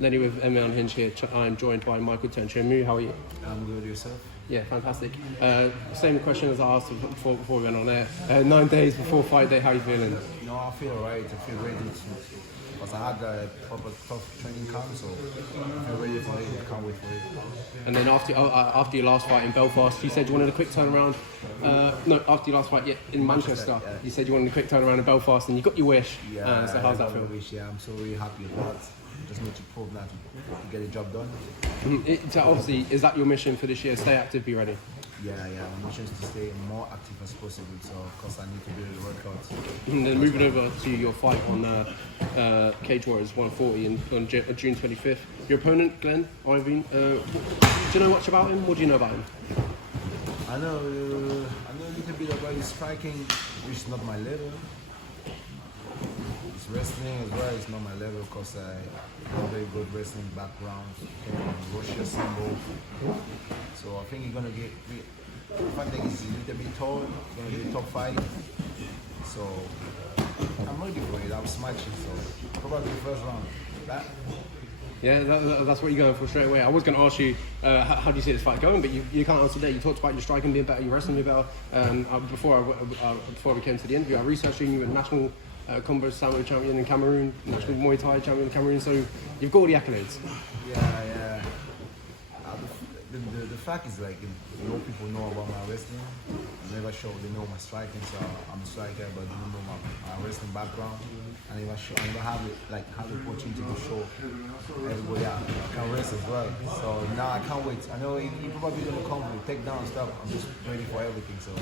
Lenny with mmaunhinged here. I'm joined by Michael Tchamou. How are you? I'm good, yourself? Yeah, fantastic. Same question as I asked before we went on air. 9 days before fight day, how are you feeling? No, I feel alright. I feel ready because I had a proper tough training camp, so I feel ready for it. I can't wait for it. And then after your last fight in Belfast, you said you wanted a quick turnaround. No, after your last fight in Manchester, yeah. You said you wanted a quick turnaround in Belfast, and you got your wish. Yeah, so how's that feel? Wish, yeah, I'm so really happy with that. Just need to prove that to get the job done. So obviously, is that your mission for this year? Stay active, be ready. Yeah, my mission is to stay more active as possible, so because I need to do the workouts. And then moving over to your fight on Cage Warriors 140 on June 25th. Your opponent, Glenn, Ivey, do you know much about him? What do you know about him? I know a little bit about his striking, which is not my level. His wrestling as well is not my level because I have a very good wrestling background. Russia symbol. So I think he's gonna get. I think he's a little bit tall. He's gonna be a top fight. So I'm ready for it. I'm smashing. So probably the first round. Yeah, that's what you're going for straight away. I was going to ask you how do you see this fight going, but you can't answer that. You talked about your striking being better, your wrestling being better. Before we came to the interview, I researched you were national combo Samurai champion in Cameroon, national Muay Thai champion in Cameroon. So you've got all the accolades. Yeah. The fact is like more people know about my wrestling. I never show they know my striking, so I'm a striker, but they don't know my wrestling background. I never have the opportunity to show everybody I can wrestle as well. So now I can't wait. I know he probably gonna come with take down stuff. I'm just ready for everything. So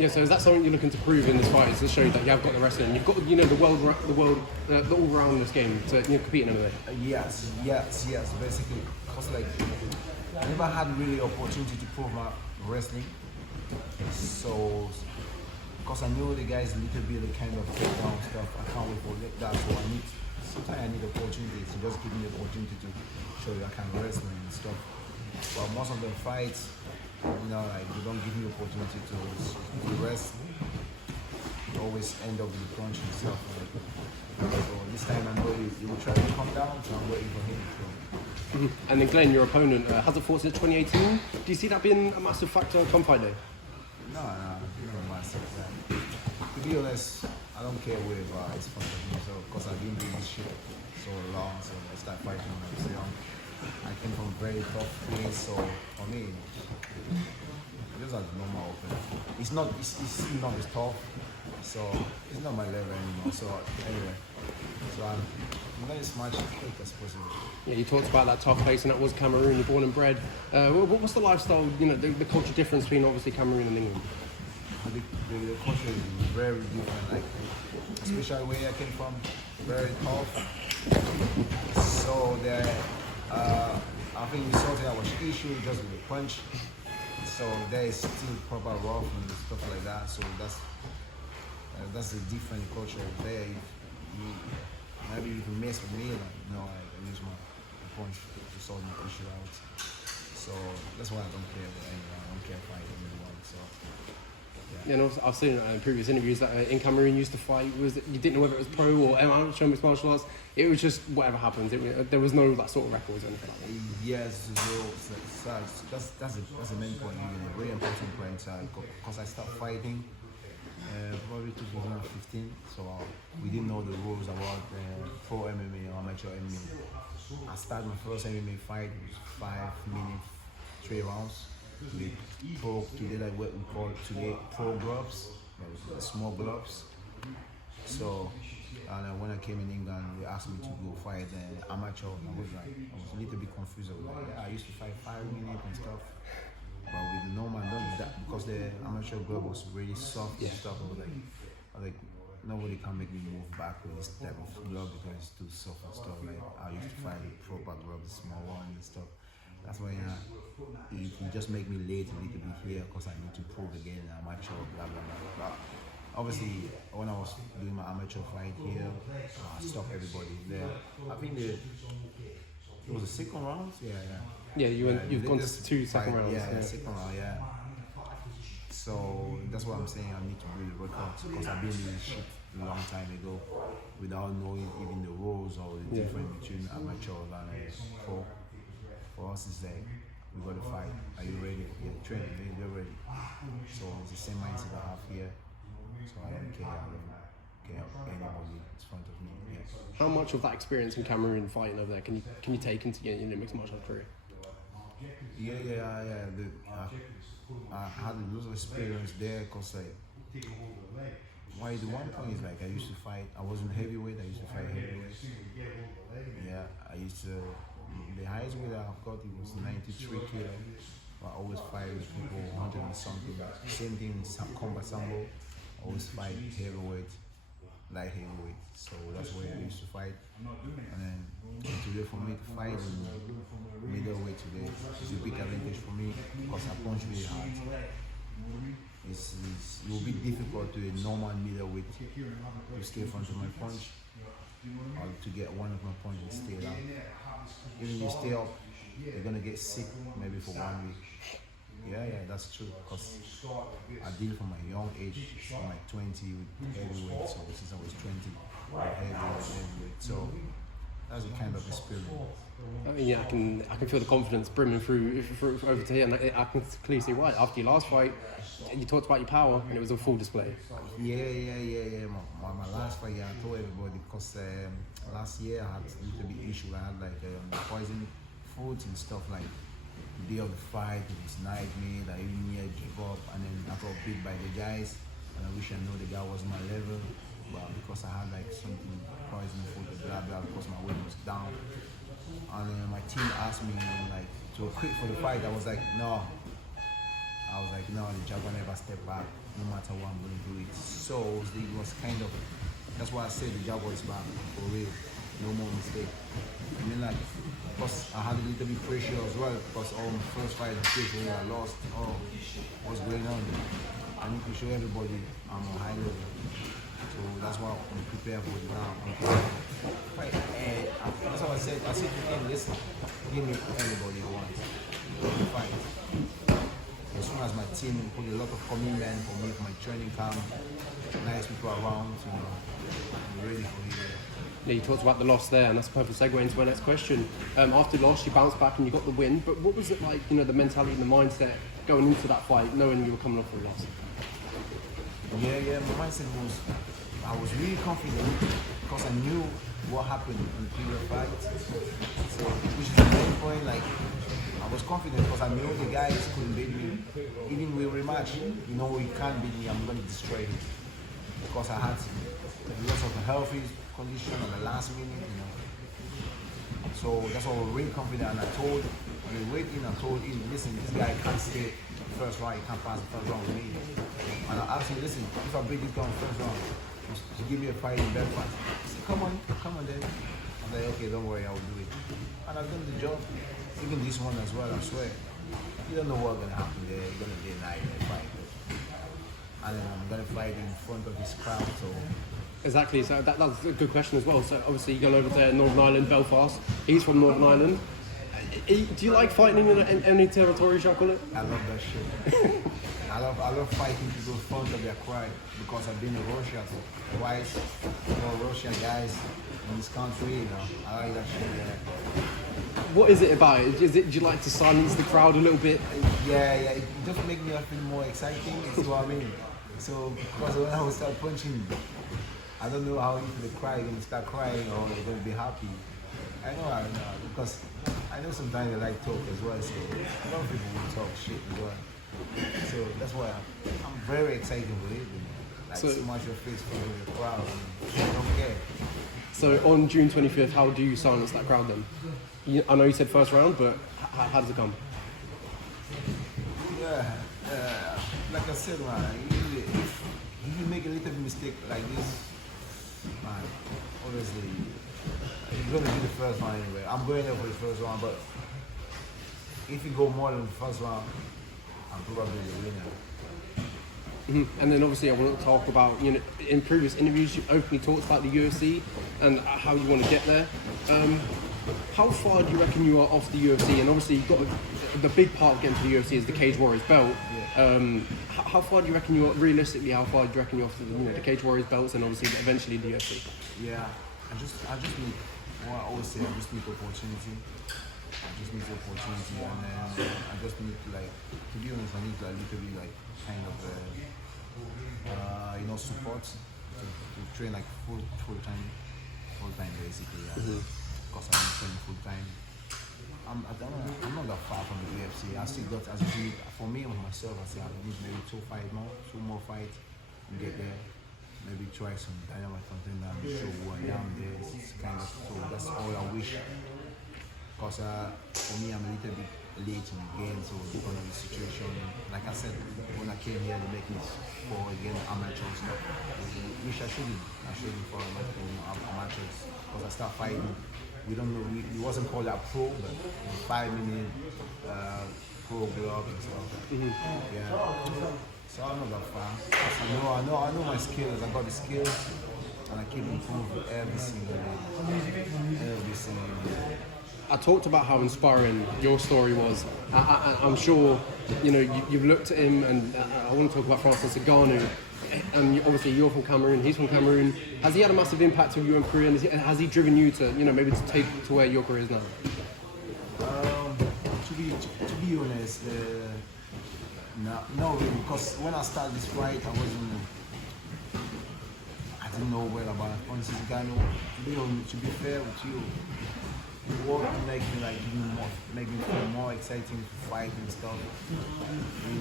yeah. So is that something you're looking to prove in this fight? Is to show that you have got the wrestling, you've got the all-roundness game to compete in MMA. Yes. Basically, cause like I never had really opportunity to prove my wrestling. So, because I knew the guys a little bit the kind of takedown stuff, I can't wait for that. So sometimes I need opportunities to just give me the opportunity to show you I can wrestle and stuff. But most of the fights, they don't give me opportunity to rest. You always end up with the crunch and stuff. So this time I know he will try to come down, so I'm waiting for him. And then Glenn, your opponent, hasn't fought since 2018. Do you see that being a massive factor come fight day? No, not massive. To be honest, I don't care whether it's fun for me, because I've been doing this shit so long, so I started fighting when I was young. I came from a very tough place, so for me, just as normal open. It's not as tough, so it's not my level anymore. So anyway, I'm not as much quick as possible. Yeah, you talked about that tough place, and that was Cameroon. You're born and bred. What's the lifestyle? The culture difference between obviously Cameroon and England. The culture is very different. Like, especially where I came from, very tough. So I think we sorted our issue just with a punch. So there is still proper rough and stuff like that. So that's a different culture there. Maybe you can mess with me, I use my punch to solve my issue out. So that's why I don't care about anyone. I don't care if I fight anyone. So yeah. And also, I've seen in previous interviews that in Cameroon you used to fight. You didn't know whether it was pro or amateur mixed martial arts. It was just whatever happens. There was no sort of records or anything like that. Yes, that's the main point. A very important point. Because I started fighting. Probably 2015, so we didn't know the rules about pro MMA or amateur MMA. I started my first MMA fight, it was 5 minutes, 3 rounds. With today what we call today pro gloves, small gloves. So when I came in England, they asked me to go fight amateur. I was a little bit confused. I used to fight 5 minutes and stuff. But with the normal, not that, because the amateur glove was really soft and stuff. I was like, nobody can make me move back with this type of glove because it's too soft and stuff. Like I used to find the proper glove, the small one and stuff. That's why it just make me late a little bit here because I need to prove again amateur, blah blah blah. Obviously, when I was doing my amateur fight here, I stopped everybody there. I think it was the second round. Yeah, you've gone to 2 second rounds. Yeah, second round, So that's what I'm saying. I need to really work out because I've been doing shit a long time ago, without knowing even the rules or the difference between amateurs and pro. For us, it's like, we got to fight. Are you ready? Yeah, train. You're ready. So it's the same mindset I have here. So I don't care. I don't care anybody in front of me. Yes. How much of that experience in Cameroon fighting over there can you take into your mixed martial arts career? I had a lot of experience there because why the one point is like I used to fight. I wasn't heavyweight. I used to fight heavyweight. Yeah, I used to. The highest weight I got it was 93 kilo. I always fight with people 100 and something. Same thing in combat sambo. Always fight heavyweight, light heavyweight. So that's where I used to fight. And then today for me to fight in middleweight today is a big advantage for me because I punch really hard. It will be difficult to a normal middleweight to stay in front of my punch or to get one of my punches and stay down. Even if you stay up, you're gonna get sick maybe for 1 week. Yeah, that's true. Because I deal from my young age, from like 20 with heavyweight. So since I was 20, heavyweight. So that's the kind of experience. Yeah, I can feel the confidence brimming through over to here, and I can clearly see why. After your last fight, you talked about your power, and it was a full display. Yeah. My last fight, I told everybody because last year I had a little bit issue. I had like poison foods and stuff like. The day of the fight, it was nightmare. I even nearly gave up, and then I got beat by the guys. And I wish I knew the guy was my level, but because I had like something poison food, blah blah, because my weight was down. And my team asked me like to quit for the fight. I was like, no. The Jaguar never step back, no matter what I'm going to do it. So it was kind of, that's why I said the Jaguar is back for real, no more mistake. I mean like, because I had a little bit pressure as well, because all my first fight I lost. Oh, what's going on? I need to show everybody I'm on high level. So that's why I'm prepared for it now. Right. And that's what I said to him, listen, give me anybody you want. Fight. As soon as my team put a lot of commitment for me, for my training camp, nice people around, I'm ready for it. Yeah, you talked about the loss there, and that's a perfect segue into my next question. After the loss, you bounced back and you got the win, but what was it like, the mentality and the mindset going into that fight, knowing you were coming off a loss? Yeah, my mindset was, I was really confident because I knew what happened in the previous fight. So, which is the main point, like, I was confident because I knew the guys couldn't beat me. Even with rematch, he can't beat me, I'm going to destroy him. Because I had lots of healthy condition at the last minute, So that's why I was really confident, and I told him, listen, this guy can't stay first round, he can't pass the first round with me. And I asked him, listen, if I beat this guy in the first round, to give me a fight in Belfast. He said, come on then. I'm like, okay, don't worry, I will do it. And I've done the job. Even this one as well, I swear. You don't know what's gonna happen there, you're gonna deny the fight. And then I'm gonna fight in front of this crowd, so. Exactly, so that's a good question as well. So obviously you're going over to Northern Ireland, Belfast. He's from Northern Ireland. Do you like fighting in any territory, shall I call it? I love that shit. I love fighting people in front of their crowd because I've been in Russia twice. Russian guys in this country, I like that shit. Yeah. What is it about it? Do you like to silence the crowd a little bit? Yeah, it just makes me feel more exciting. You see what I mean? So because when I will start punching, I don't know how if the crowd is going to start crying or they're going to be happy. I know, because I know sometimes they like talk as well, so a lot of people will talk shit as well. So that's why I'm very excited with it. Like smash your face for the crowd, I don't care. So on June 25th, how do you silence that crowd then? I know you said first round, but how does it come? Yeah, like I said, man, if you make a little mistake like this, man, obviously, you're going to be the first one anyway. I'm going there for the first round, but if you go more than the first round, I'm probably the winner. Mm-hmm. And then obviously I want to talk about, in previous interviews, you openly talked about the UFC and how you want to get there. how far do you reckon you are off the UFC? And obviously, you've got the big part of getting to the UFC is the Cage Warriors belt. How far do you reckon you're realistically? How far do you reckon you're off the Cage Warriors belts and obviously eventually the UFC? Yeah, I just need. What I always say, I just need opportunity. I just need opportunity, and then I just need to, like, to be honest, I need to, like, little bit, like, kind of support to train like full time basically. Because I'm training full time. I'm not that far from the UFC. I still got, as you see, for me and myself, I say I need maybe two more fights and get there. Maybe try some dynamite content and show who I am there. It's kind of, so that's all I wish. Because for me, I'm a little bit late in the game, so because of the situation, like I said, when I came here, they make me for again amateur stuff, which I shouldn't for amateurs. Because I start fighting, we don't know, it wasn't called a pro, but 5 minute pro glove and stuff. Yeah. So I'm not that far. I know my skills. I got the skills, and I keep improving every single day. I talked about how inspiring your story was. I'm sure, you've looked at him, and I want to talk about Francis Ngannou. And obviously, you're from Cameroon. He's from Cameroon. Has he had a massive impact on you in career? And has he driven you to, maybe to take to where your career is now? To be honest. No, really, because when I started this fight, I didn't know well about Francis Ngannou. To be fair with you, what make me feel more exciting to fight and stuff.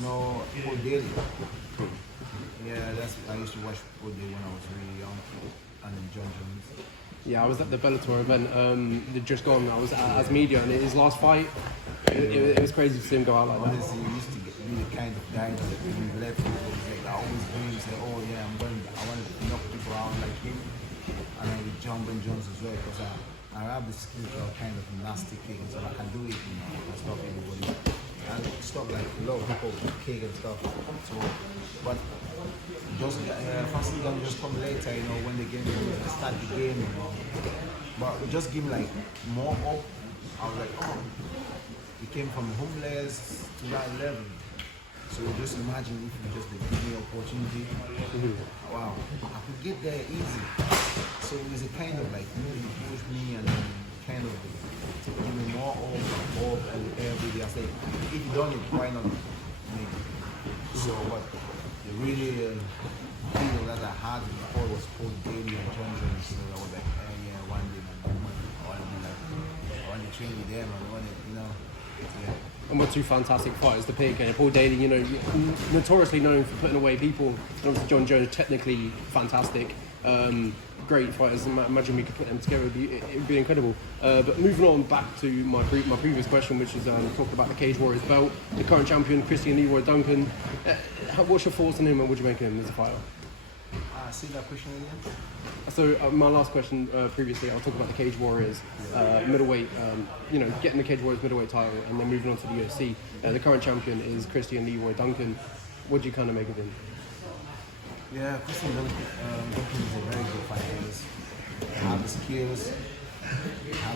Paul Daly. Yeah, I used to watch Paul Daly when I was really young, and then John Jones. Yeah, I was at the Bellator event. They'd just gone. I was as media, and his last fight, it was crazy to see him go out like that. Honestly, he used to be the kind of guy that when he left, I always dream, say, oh yeah, I want to knock people out like him, and then with John Jones as well, because I have the skill of kind of nasty kick, so I can do it, and stop everybody, and stop like a lot of people kick and stuff. So, but just Francis Ngannou just come later, when the game start the game, but we just give him like more up. I was like, oh. He came from homeless to that level. So just imagine if you just give me opportunity. Wow, I could get there easy. So it's a kind of like, you push me and then kind of give me more hope every day. I say, if you done it, why not me? So what the really people that I had before was called Daily and John Jones. So I was like, yeah, one day, man, I want to train with them, I want to, Yeah. And we're two fantastic fighters to pick. And Paul Daly, notoriously known for putting away people. And obviously John Jones, technically fantastic. Great fighters. Imagine we could put them together. It would be incredible. But moving on back to my previous question, which is talking about the Cage Warriors belt, the current champion, Leeroy Duncan. What's your thoughts on him and what do you make of him as a fighter? See that question again? So my last question previously, I'll talk about the Cage Warriors middleweight, getting the Cage Warriors middleweight title and then moving on to the UFC. The current champion is Leeroy Duncan. What do you kind of make of him? Yeah, Duncan is a very good fighter. I have the skills. I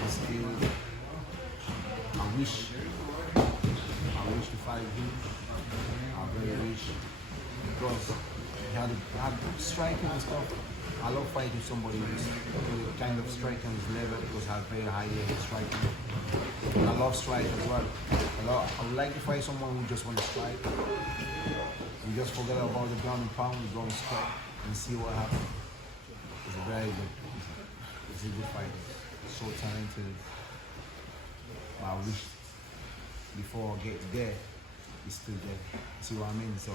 wish to fight him. I very wish, because he had striking and stuff. I love fighting somebody who's kind of striking his level, because I have very high striking. And I love strike as well. I would like to fight someone who just wants to strike. You just forget about the ground and pound, you go and strike and see what happens. It's a very good, it's a good fighter. So talented. I wish before I get there, he's still there. See what I mean? So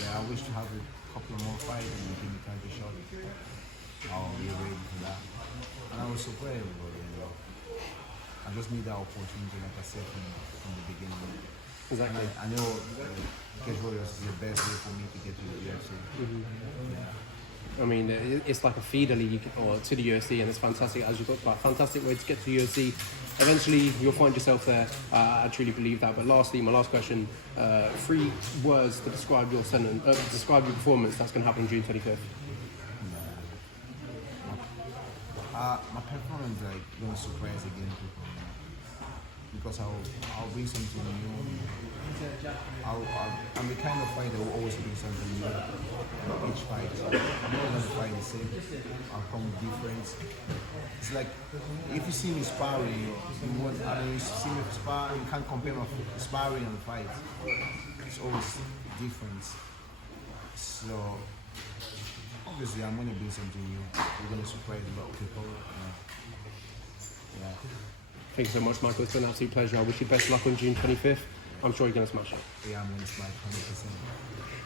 yeah, I wish to have a couple of more fights and give me time to shot. I'll be ready for that. And I will support everybody. I just need that opportunity, like I said from the beginning. Exactly. And I know Cage Warriors is the best way for me to get to the UFC. I mean, it's like a feeder league or to the UFC, and it's fantastic, as you talked about, fantastic way to get to the UFC. Eventually, you'll find yourself there. I truly believe that. But lastly, my last question: 3 words to describe your describe your performance that's going to happen on June 25th. My performance like gonna surprise again people, you know, because I'll bring something new. I'm the kind of fighter who always bring something new in each fight. So I'm not gonna fight the same. I'll come with difference. It's like if you see me sparring, you see me sparring, you can't compare my sparring and fight. It's always different. So obviously I'm gonna bring something new. We're gonna surprise a lot of people. Yeah. Thank you so much, Michael. It's been an absolute pleasure. I wish you best luck on June 25th. I'm sure you're going to smash it. Yeah, I'm gonna smash 100%.